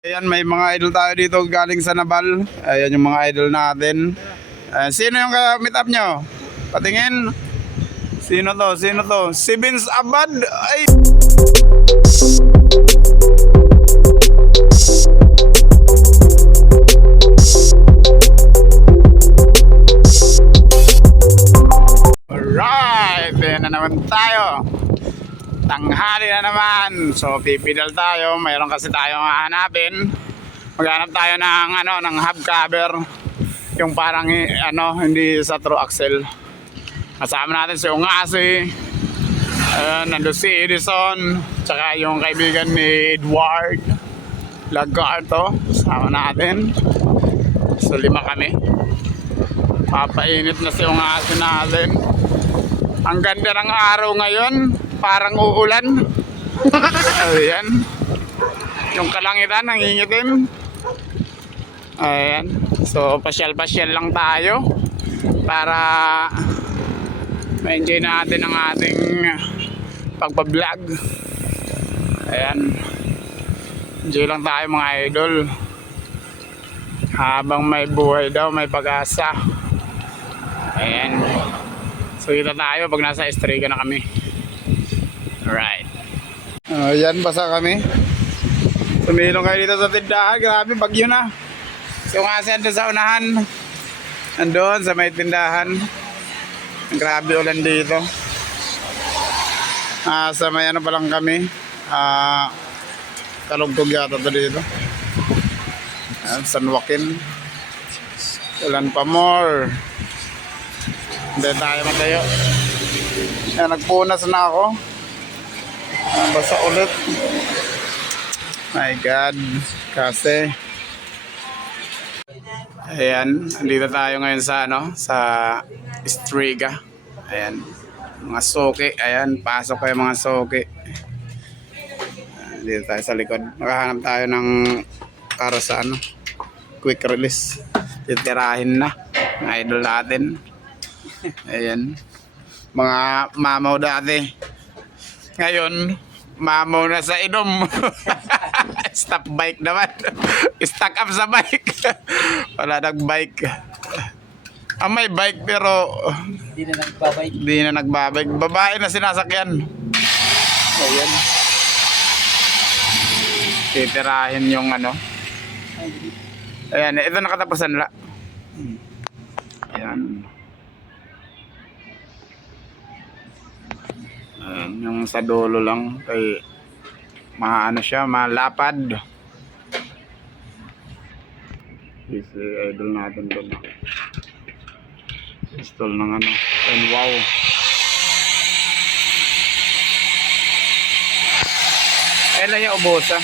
Ayan, may mga idol tayo dito galing sa Nabal. Ayan yung mga idol natin. Sino yung meet up nyo? Patingin. Sino to? Sino to? Si Vince Abad. Ay! Alright! Ayan na naman tayo. Tanghali na naman. So pipidal tayo. Mayroon kasi tayong hahanapin. Maghanap tayo ng ng hub cover. Yung parang hindi sa true axle. Kasama natin si Ungasi. Nandun si Edison. Tsaka yung kaibigan ni Edward Lagarto. Kasama natin. So 5 kami. Papainit na si Ungasi natin. Ang ganda ng araw ngayon. Parang uulan. Ayan. Yung kalangitan nangingitim. Ayan. So pasyal-pasyal lang tayo para ma-enjoy natin ang ating pagpa-vlog. Ayan. Enjoy lang tayo mga idol. Habang may buhay daw, may pag-asa. Ayan. So kita tayo pag nasa Estrega na kami. Alright. Ayan, basa kami. Sumilong kayo dito sa tindahan. Grabe, bagyo na. So kasi andun sa unahan. Andun sa may tindahan. Grabe ulan dito. Sa may pa lang kami. Kalugtog yata to dito. San Joaquin. Ulan pa more. Hindi tayo matayo. Nagpunas na ako. Basa ulit. My God. Kasi ayan, andito tayo ngayon sa sa Estrega. Ayan, mga soke. Ayan, pasok kayo mga soke. Dito tayo sa likod. Makahanap tayo ng para sa quick release. Titirahin na mga idol natin. Ayan, mga mamaw dati. Ngayon, mamaw na sa inom. Stop bike naman. Stack up sa bike. Wala nang bike. May bike pero Hindi na nagbabike. Hindi na nagbabike. Babae na sinasakyan. Ayan. Titirahin yung Ayan, ito nakatapusan la. Ayan. Ayan, yung sa dulo lang kay siya, malapad. Si idol natin doon. Install ng and wow. Ela yung ubosa.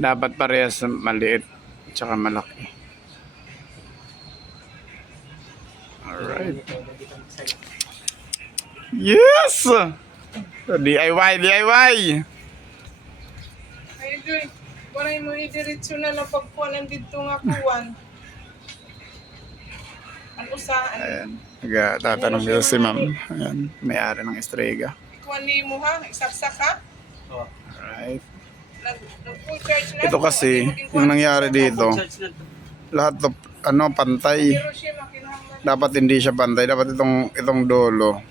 Dapat parehas maliit tsaka malaki. Alright. Yes! DIY. Ay, doy. Waray mo idiretso na lang pagpuan dito nga kuwan. Ano saan? Ayan. Tatanong dito si ma'am. Ayan. May-ari ng Estrega. Kuwan ni mo ha? Isaksak ha? Alright. Nag-full charge na. Ito kasi, yung nangyari dito, lahat pantay. Pero siya makinahanglan. Dapat hindi siya pantay. Dapat itong dolo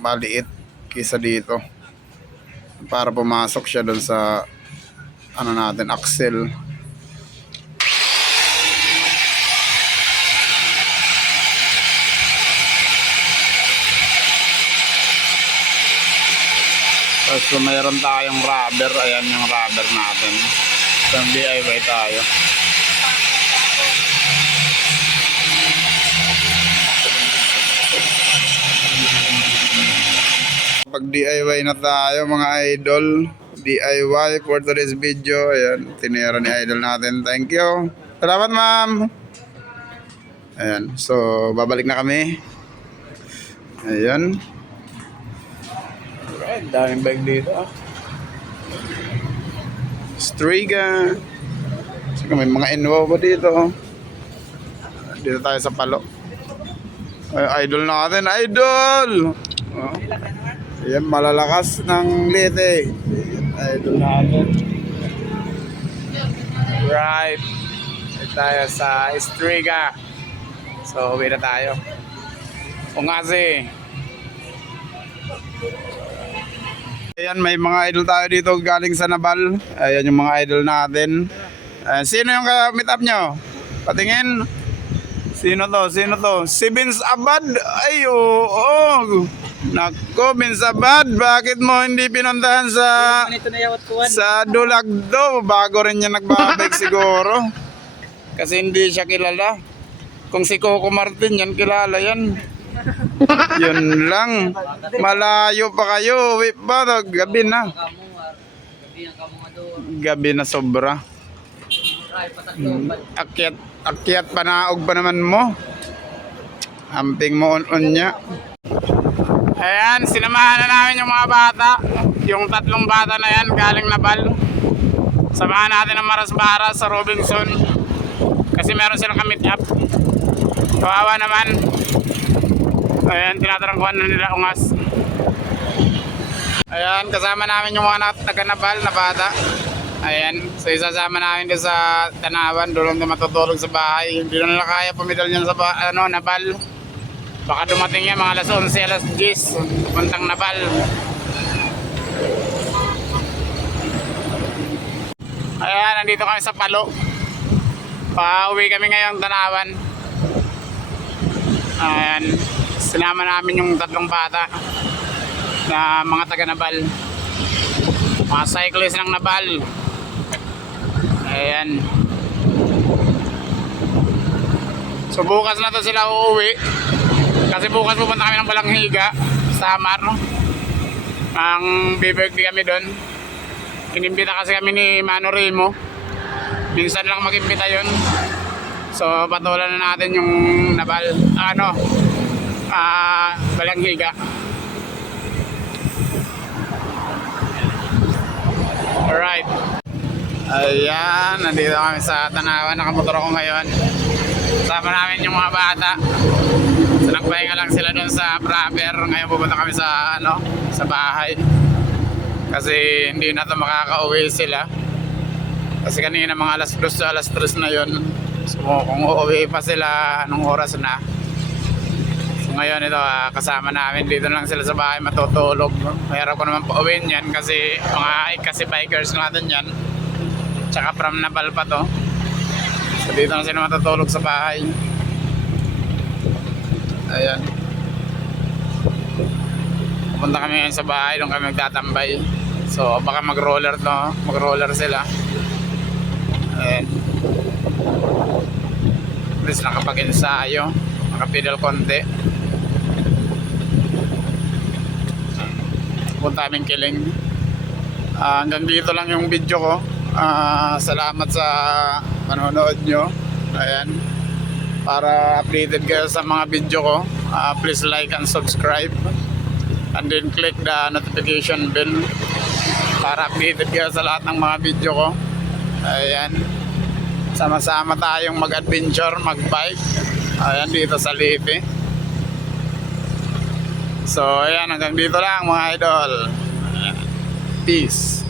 maliit kaysa dito. Para pumasok siya doon sa natin, axle. Tapos kung mayroon tayong rubber, ayan yung rubber natin. So DIY tayo. Pag DIY na tayo mga idol, DIY for today's video. Ayan, tinira ni idol natin. Thank you. Salamat ma'am. Ayan, so babalik na kami. Ayan. Alright, daming bag dito. Striga. Saka may mga NWO pa dito. Dito tayo sa Palo. Ay, idol natin, idol! Oh. Ayan, malalakas ng Leyte. Idol natin. Right. Dito tayo sa Striga. So, uwi na tayo. Ungasi. Ayan, may mga idol tayo dito galing sa Nabal. Ayan yung mga idol natin. Sino yung meet up nyo? Patingin. Sino to? Sino to? Si Vince Abad. Ay, oo. Nako, Vince Abad. Bakit mo hindi pinuntahan sa Dulagdo? Bago rin niya nagbabike siguro. Kasi hindi siya kilala. Kung si Coco Martin yan, kilala yan. Yun lang. Malayo pa kayo. Uwi pa. Gabi na. Gabi na sobra. Akyat panaog pa naman mo. Amping mo on niya. Ayan, sinamahan na namin yung mga bata. Yung 3 bata na yan galing Nabal. Samahan natin ang Maras-Baras sa Robinson. Kasi meron silang kamit up. Kawawa naman. Ayan, tinatarangkuhan na nila ungas. Ayan, kasama namin yung mga taga-Nabal na bata. Ayan, so isasama namin din sa Tanawan. Doon lang matutulog sa bahay. Hindi na nila kaya pumidal yan sa Nabal. Baka dumating yan mga alas 11, alas 10 puntang Nabal. Ayan, nandito kami sa Palo. Pauwi kami ngayong Tanawan. Ayan, sinama namin yung 3 bata na mga taga-Nabal. Mga cyclist ng Nabal. Ayan. So bukas na to sila uuwi. Kasi bukas pupunta kami ng Balanghiga, Samar. Ang bibirthday kami doon. Inimbita kasi kami ni Mano Remo. Minsan lang mag-imbita yun. So patulan na natin yung Nabal, Balanghiga. Alright. Ayan, nandito kami sa Tanawan. Nakamotor ako ngayon. Sama namin yung mga bata. So nagpahinga lang sila doon sa proper. Ngayon pupunta kami sa sa bahay. Kasi hindi na ito makaka-uwi sila. Kasi kanina mga alas 2 alas 3 na yun. So kung uuwi pa sila, anong oras na. So ngayon ito, kasama namin. Dito lang sila sa bahay matutulog. Mayroon ko naman pauwiin yan kasi kasi bikers natin yan. Tsaka from Nabal pa to. So dito na sila matutulog sa bahay. Ayan. Pupunta kami ngayon sa bahay. Doon kami magtatambay. So baka mag-roller to. Mag-roller sila. Ayan. Please nakapag-ensayo. Nakapidal konti. Pupunta kaming Kiling. Hanggang dito lang yung video ko. Salamat sa panonood nyo. Ayan. Para updated kayo sa mga video ko, please like and subscribe. And then click the notification bell para updated kayo sa lahat ng mga video ko. Ayan. Sama-sama tayong mag-adventure, mag-bike. Ayan, dito sa Leyte. So, ayan. Hanggang dito lang mga idol. Peace.